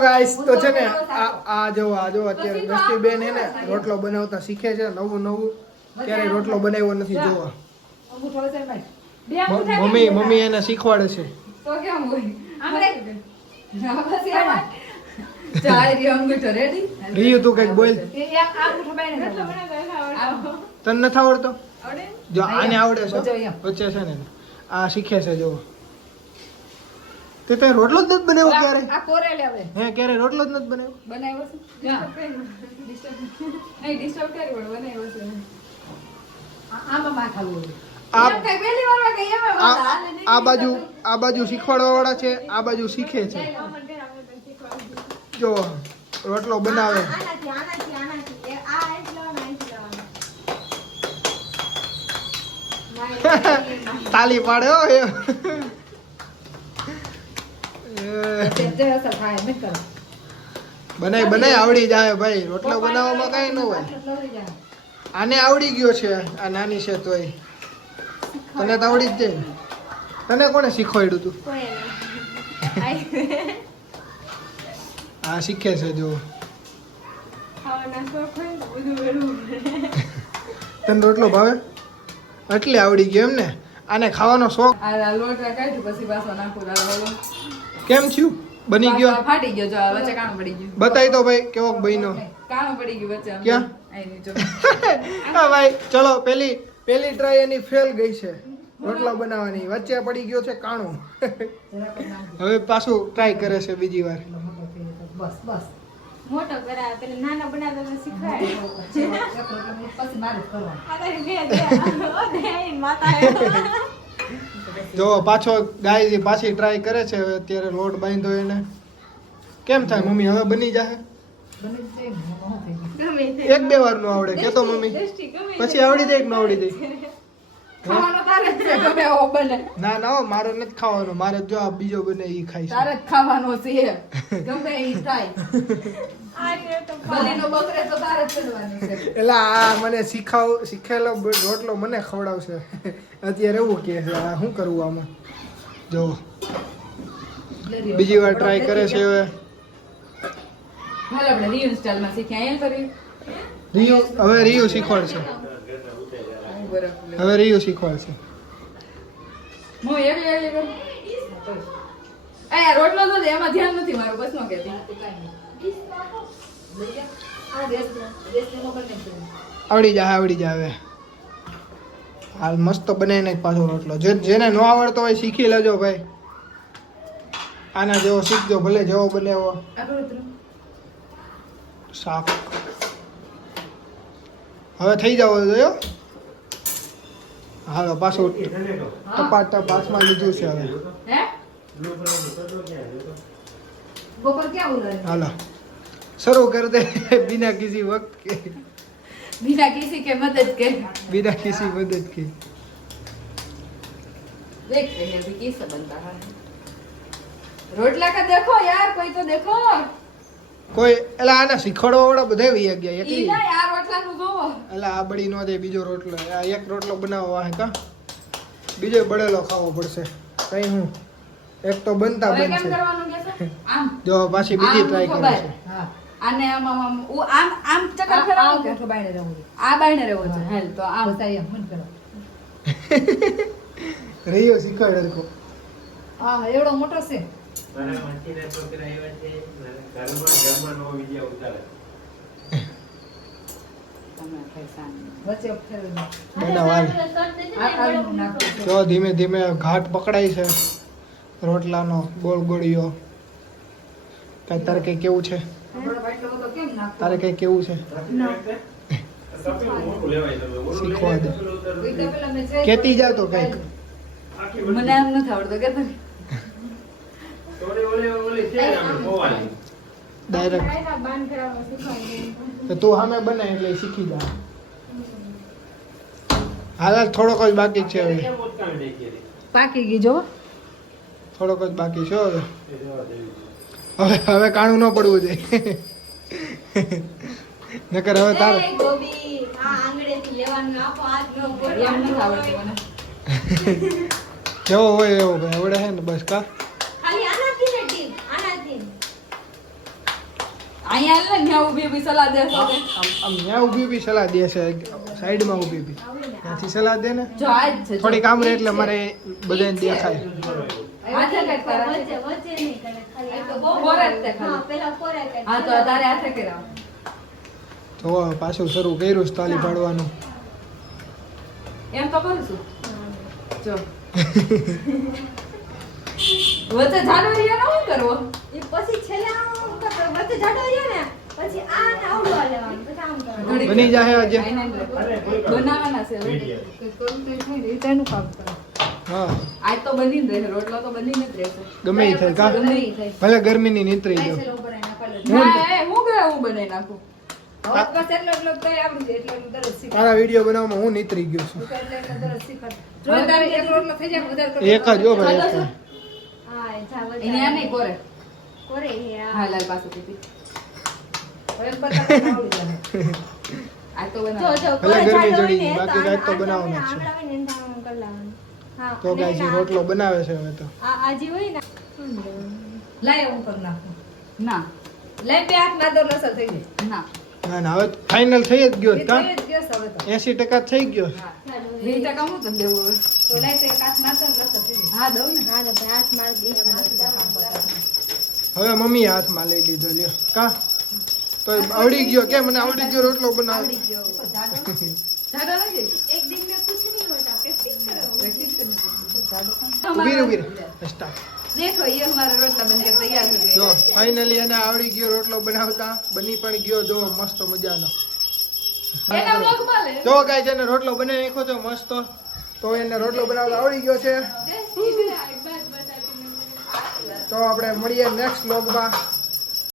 Guys તો છે ને આ જો અત્યારે દ્રષ્ટિબેન હે ને રોટલો બનાવતા શીખે છે નવું ક્યારે રોટલો બનાવ્યો નથી જોવા મમ્મી એને શીખવાડે છે તો કેમ હોય રીયુ તું કઈક બોલ તને નથી આવડતો જો આને આવડે છે વચ્ચે છે ને આ શીખે છે જો તે રોટલો જ નથી બનાવ્યો ક્યારે આ કોરેલ આવે હે ક્યારે રોટલો જ નથી બનાવ્યો બનાવ્યો છે નહીં ડિસ્ટર્બ કરી વળ બનાવ્યો છે આમાં માથા બોલ એમ કઈ પહેલી વાર માં કઈ એમાં આ બાજુ શીખવાડવા વાળા છે આ બાજુ શીખે છે જો રોટલો બનાવે તાલી પાડે હો એ બનાય આવડી જાય ભાઈ રોટલો બનાવવામાં કઈ ન હોય આને આવડી ગયો છે આ નાની છે તોય તને તો આવડી જ જાય તને કોણે શીખવાડ્યું તું આ શીખે છે જો તને રોટલો ભાવે એટલે આવડી ગયો એમ ને આને ખાવાનો શોખ કેમ થયું બની ગયો ફાટી ગયો જો વચ્ચે કાણું પડી ગયું બતાવી તો ભાઈ કેવો બન્યો કાણું પડી ગયું વચ્ચે ક્યાં હા ભાઈ ચલો પેલી ટ્રાય એની ફેલ ગઈ છે રોટલો બનાવવાની વચ્ચે પડી ગયો છે કાણું હવે પાછું ટ્રાય કરે છે બીજી વાર બસ મોટો કરા પેલા નાના બનાવતા શીખવાડે પછી મારે કરવાનું જો પાછો ગાય પાછી ટ્રાય કરે છે હવે અત્યારે લોટ બાંધ્યો એને કેમ થાય મમ્મી હવે બની જાય એક બે વાર નું આવડે કેતો મમ્મી પછી આવડી જાય કે ન આવડી જાય ના મારે નથી ખાવાનો મારે જો આ બીજો બને ઈ ખાઈ તારે જ ખાવાનો છે ગમે ઈ થાય બલીનો બકરે તો તારે જ ચડવાનું છે એટલે આ મને શીખેલો રોટલો મને ખવડાવશે અત્યારે એવું કે છે આ શું કરવું આમાં જો બીજી વાર ટ્રાય કરે છે હવે હાલ આપણે રિયલ સ્ટાઈલમાં શીખ્યા એમ કરી રીયુ શીખવાડશે હવે રીયુ શીખવાડશે હું એવી કર આ રોટલો તો એમાં ધ્યાન નથી મારું બસ નો કેતી આવડી જાય હવે હાલ મસ્ત બનાવીને પાછો રોટલો જેને ન આવડતો હોય શીખી લેજો ભાઈ આના જેવો શીખજો ભલે જેવો બને એવો શાક હવે થઈ જાવ જોયો હાલો પાછું ટપાટ પાછમાં લીધું છે હવે હાલો શરૂ कर दे बिना किसी वक्त के बिना किसी के मदद के देखते हैं अभी कैसा बनता है रोटला का देखो यार कोई तो देखो કોઈ એટલે આને શીખવાડવા વાળા બધા વહી ગયા ઈ ના યાર રોટલા નું જોવો એટલે આ બળી નો દે બીજો રોટલો આ એક રોટલો બનાવવા હે કા બીજો બળેલો ખાવો પડશે કઈ હું એક તો બનતા કેમ બનશે કરવાનું કે છે આમ જો પાછી બીજી ટ્રાય કરે છે હા આને આમ આમ ચક્કર ફેરવો કે બાયણે રહેવું આ બાયણે રહેવો છે હાલ તો આમ થાય એમ મન કરો રહ્યો શીખવાડે કો હા એવડો મોટો છે મારા મચીને છોકરા આવ્યા છે ઘરમાં નો વિડિયો ઉતારે તમે પૈસા વચ્ચે ફેરવો બનાવાલ આ કાળું નાખો જો ધીમે ધીમે ઘાટ પકડાય છે રોટલાનો ગોળ ગોળીઓ તારે કઈ કેવું છે તારે કઈ કેવું છે શીખવા દે કેતી જા તો કઈક મને આમ નથી આવડતો કે તને ડાયરેક્ટ તો તું સામે બને એટલે શીખી જા હાલ થોડોક જ બાકી છે હવે પાકી ગઈ જો થોડોક જ બાકી છે હવે કાણું ન પડવું જોઈએ નકર હવે તારે ગોબી આ આંગળેથી લેવાનું આપો આજ નો બોલ એમ નથી આવડતું મને જેવો હોય એવો ભાઈ આવડે છે ને બસ કા ખાલી આનાથી ને ટીમ આનાથી અહીંયા હાલ ને ત્યાં ઊભી ઊભી સલાહ દેશો કે આમ ત્યાં ઊભી ઊભી સલાહ દે છે સાઈડમાં ઊભી ઊભી ત્યાંથી સલાહ દે ને જો આ જ છે થોડી કામ રહે એટલે મારે બધાને દેખાય હાથે કઈ કરે વચ્ચે વચ્ચે નહીં કરે ખાલી તો બહુ ફોરે જ તે ખાલી. હા પેલા ફોરે કરે હા તો તારે હાથે કરાવ તો પાછું શરૂ કર્યું છે તાલી પાડવાનું એમ તો કરું છું જો વચ્ચે જાડો રહ્યા શું કરવો એ પછી છેલ્લે આમ કરતો વચ્ચે જાડો રહ્યો ને પછી આ ને આવડું આ લેવાનું પછી આમ કરવાનું બની જાય આજે બનાવવાના છે હવે. એ તેનું કામ કરે હા આજ તો બની જ રહે રોટલો તો બની જ રહેશે ગમે ઈ થાય કા ગમે ઈ થાય. ભલે ગરમીની નીતરી જાવ ના, એ હું ગયા હું બનાવી નાખું હવે બસ એટલો એટલો કઈ આવડી જાય એટલો એટલો દરરોજ શીખ તારા વિડીયો બનાવવામાં હું નીતરી ગયો છું એટલે એટલે દરરોજ શીખવાડ. જો તારે એક રોટલો થઈ જાય વધારે કરો. એક જ હો ભાઈ એક જ. હા એ જા એને આ નહીં કોરે કોરે હે હા લાલ પાસે પીધી હવે બધા આવડી જાય આ તો જો બનાવ જો ભલે કોરે ગરમી જાડો ચડી હોય ને બાકી તો કાંઈક તો આ બનાવવાનું જ છે. આંગળા હોય ને એને આમ કરી લેવાનું. હા તો અને ગાઈસ આ- રોટલો બનાવે છે હવે તો આ જે હોય ને લાય હું કરી નાખું ના લઈ બે હાથ ના દો લસર થઈ જાય ના ના ના હવે ફાઇનલ થઈ જ ગયો એ કા થઈ જ ગયો છે હવે તો 80% થઈ ગયો હા 20% હું તને દેવું હવે તો લાય તો એક હાથ નાખો ને લસર થઈ જાય હા દઉં ને હા તો ભાઈ હાથ મારી દે હવે મમ્મી હાથમાં લઈ લીધો લ્યો કા તો આવડી ગયો કે મને આવડી ગયો રોટલો બનાવ જાડો નથી એક દિન મેં कुछ नहीं होता प्रैक्टिस करो પ્રેક્ટિસ કરनी ઉભી રહે, ઉભી पड़ेगी રહે સ્ટાર્ટ देखो ये हमारा रोटला बनकर तैयार हो જો गया ફાઇનલી એને આવડી ગયો રોટલો બનાવતા બની પણ ગયો જો મસ્ત મજાનો એના વ્લોગ માં લે જો ગાઈસ એને રોટલો બનાવી નાખ્યો છે મસ્ત તો એને રોટલો બનાવતા આવડી ગયો છે તો આપણે મળીએ નેક્સ્ટ વ્લોગમાં